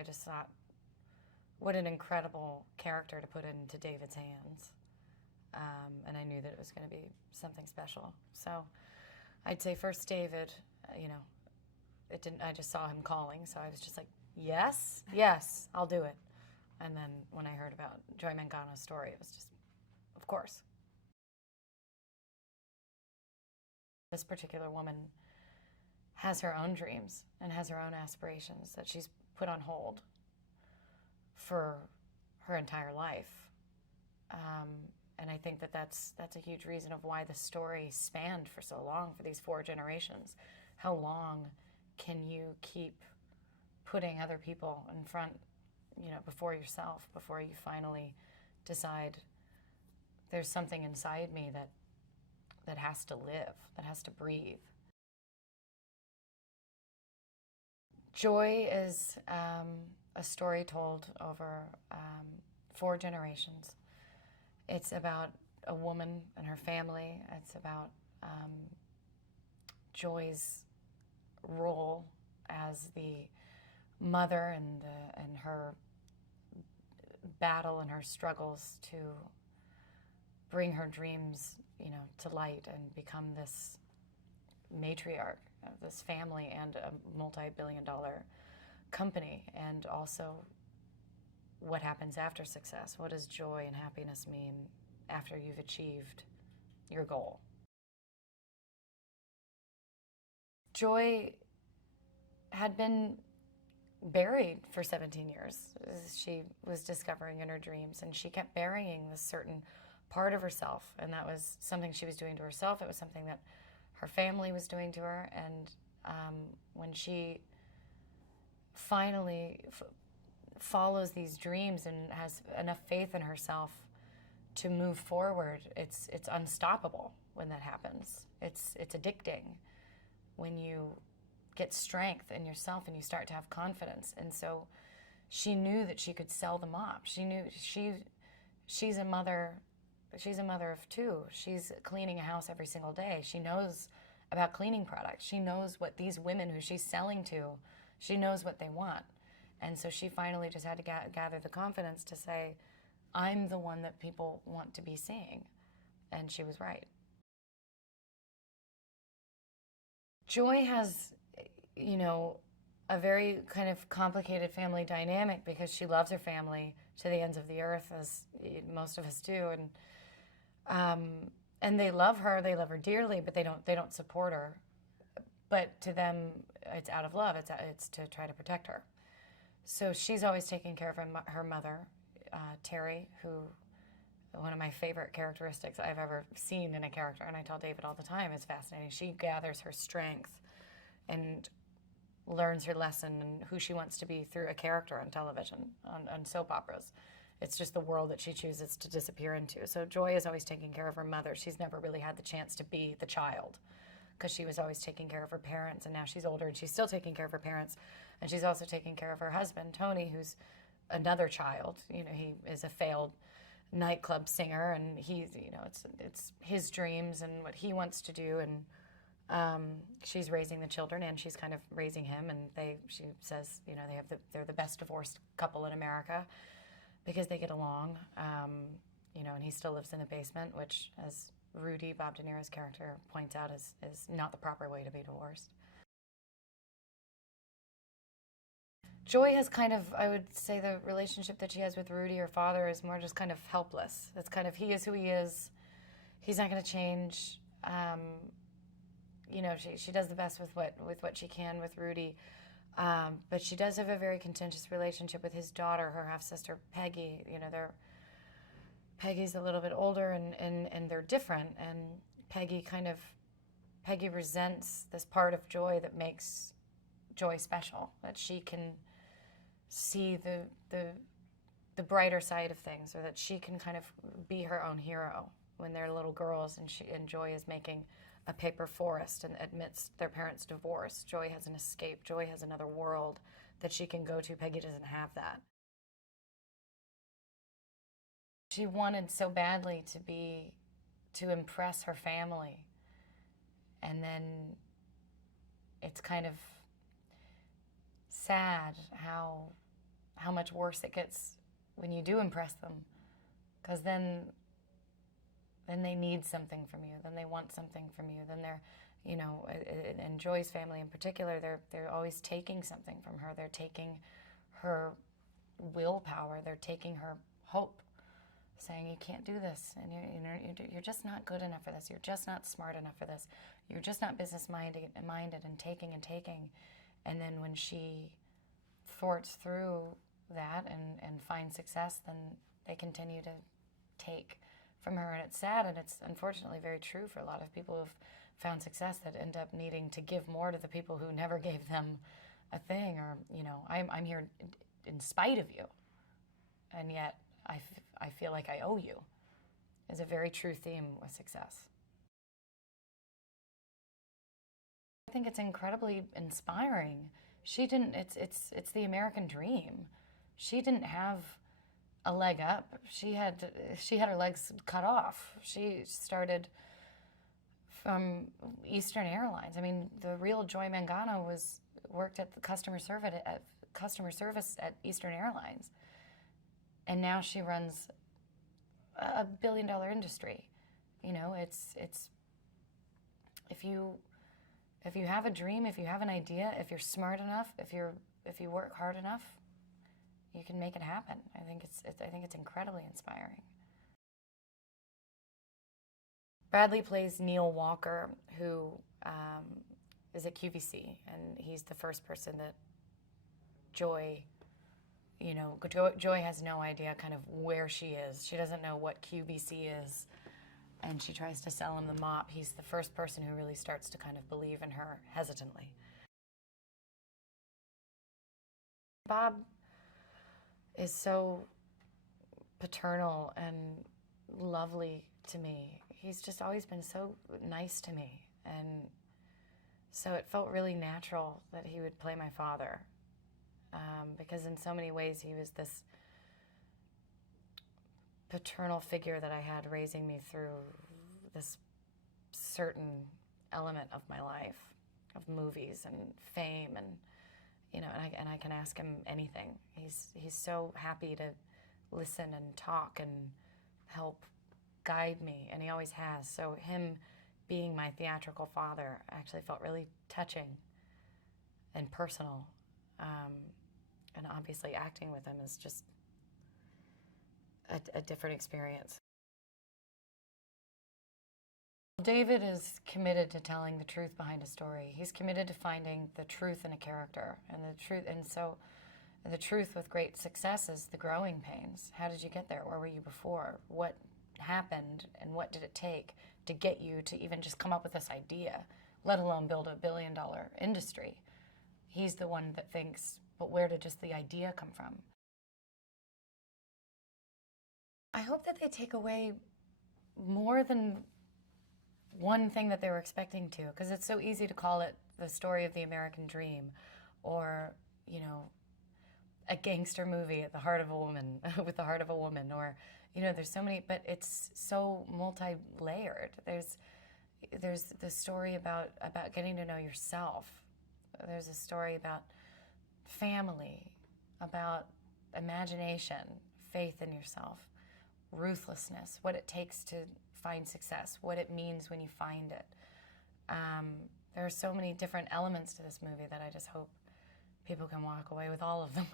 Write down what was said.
I just thought, what an incredible character to put into David's hands. And I knew that it was going to be something special. So I'd say first David, you know, it didn't, I just saw him calling, so I was just like, yes, yes, I'll do it. And then when I heard about Joy Mangano's story, it was just, of course. This particular woman has her own dreams and has her own aspirations that she's put on hold for her entire life. Um, and I think that that's a huge reason of why the story spanned for so long, for these 4 generations. How long can you keep putting other people in front, you know, before yourself, before you finally decide there's something inside me that has to live, that has to breathe. Joy is a story told over 4 generations. It's about a woman and her family. It's about Joy's role as the mother and her battle and her struggles to bring her dreams, you know, to light and become this matriarch of this family and a multi-billion-dollar company, and also what happens after success. What does joy and happiness mean after you've achieved your goal? Joy had been buried for 17 years. She was discovering in her dreams, and she kept burying this certain part of herself, and that was something she was doing to herself. It was something that her family was doing to her, and when she finally follows these dreams and has enough faith in herself to move forward, it's unstoppable when that happens. It's addicting when you get strength in yourself and you start to have confidence. And so she knew that she could sell them up. She knew she's a mother. She's a mother of 2. She's cleaning a house every single day. She knows about cleaning products. She knows what these women who she's selling to, she knows what they want. And so she finally just had to gather the confidence to say, I'm the one that people want to be seeing. And she was right. Joy has, you know, a very kind of complicated family dynamic because she loves her family to the ends of the earth, as most of us do, and they love her dearly, but they don't support her. But to them, it's out of love. It's to try to protect her. So she's always taking care of her mother, Terry, who, one of my favorite characteristics I've ever seen in a character, and I tell David all the time, is fascinating. She gathers her strength and learns her lesson and who she wants to be through a character on television, on soap operas. It's just the world that she chooses to disappear into. So Joy is always taking care of her mother. She's never really had the chance to be the child because she was always taking care of her parents, and now she's older and she's still taking care of her parents, and she's also taking care of her husband, Tony, who's another child. You know, he is a failed nightclub singer, and he's, you know, it's his dreams and what he wants to do, and she's raising the children, and she's kind of raising him, and she says, you know, they're the best divorced couple in America because they get along, you know, and he still lives in the basement, which, as Rudy, Bob De Niro's character, points out, is not the proper way to be divorced. Joy has kind of, I would say, the relationship that she has with Rudy, her father, is more just kind of helpless. It's kind of, he is who he is. He's not going to change. You know, she does the best with what she can with Rudy, but she does have a very contentious relationship with his daughter, her half sister Peggy. You know, Peggy's a little bit older, and they're different. And Peggy resents this part of Joy that makes Joy special, that she can see the brighter side of things, or that she can kind of be her own hero when they're little girls, and Joy is making a paper forest and admits their parents' divorce. Joy has an escape. Joy has another world that she can go to. Peggy doesn't have that. She wanted so badly to impress her family, and then it's kind of sad how how much worse it gets when you do impress them, because then they need something from you, then they want something from you, then they're, you know, and Joy's family in particular, they're always taking something from her. They're taking her willpower, they're taking her hope, saying you can't do this, and you're just not good enough for this, you're just not smart enough for this, you're just not business minded, and taking and taking. And then when she thwarts through that and finds success, then they continue to take from her. And it's sad, and it's unfortunately very true for a lot of people who've found success, that end up needing to give more to the people who never gave them a thing, or, you know, I'm here in spite of you, and yet I feel like I owe you, is a very true theme with success. I think it's incredibly inspiring. She didn't, it's the American dream. She didn't have a leg up. She had her legs cut off. She started from Eastern Airlines. I mean, the real Joy Mangano worked at the customer service at Eastern Airlines, and now she runs a billion-dollar industry. You know, it's if you have a dream, if you have an idea, if you're smart enough, if you work hard enough, you can make it happen. I think it's incredibly inspiring. Bradley plays Neil Walker, who is at QVC, and he's the first person that Joy, you know, Joy has no idea kind of where she is. She doesn't know what QVC is, and she tries to sell him the mop. He's the first person who really starts to kind of believe in her hesitantly. Bob is so paternal and lovely to me. He's just always been so nice to me, and so it felt really natural that he would play my father, because in so many ways he was this paternal figure that I had raising me through this certain element of my life, of movies and fame, and you know, and I can ask him anything. He's so happy to listen and talk and help guide me, and he always has. So him being my theatrical father actually felt really touching and personal, and obviously acting with him is just a different experience. David is committed to telling the truth behind a story. He's committed to finding the truth in a character, and so the truth with great success is the growing pains. How did you get there? Where were you before? What happened, and what did it take to get you to even just come up with this idea, let alone build a billion-dollar industry? He's the one that thinks, but where did just the idea come from? I hope that they take away more than one thing that they were expecting to, because it's so easy to call it the story of the American dream, or, you know, a gangster movie at the heart of a woman, with the heart of a woman, or, you know, there's so many, but it's so multi-layered. There's the story about getting to know yourself. There's a story about family, about imagination, faith in yourself, ruthlessness, what it takes to find success, what it means when you find it. There are so many different elements to this movie that I just hope people can walk away with all of them.